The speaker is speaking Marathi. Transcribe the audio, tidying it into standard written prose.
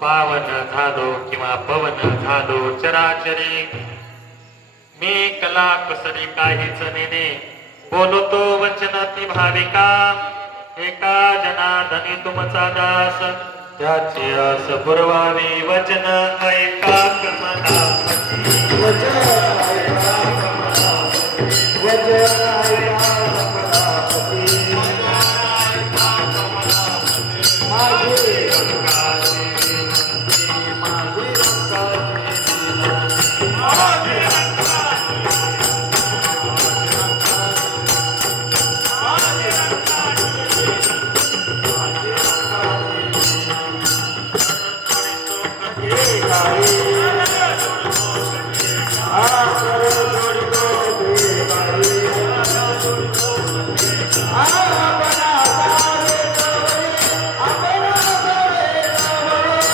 पावन झालो किंवा पवन झालो चराचरी, मी कला कसरी काहीच नेने, बोलतो वचनाती भाविका, एका जनार्दनी तुमचा दास, त्याची आस पुरवावी वचन ऐका कमला, वचन ऐका कमला, वचन ऐका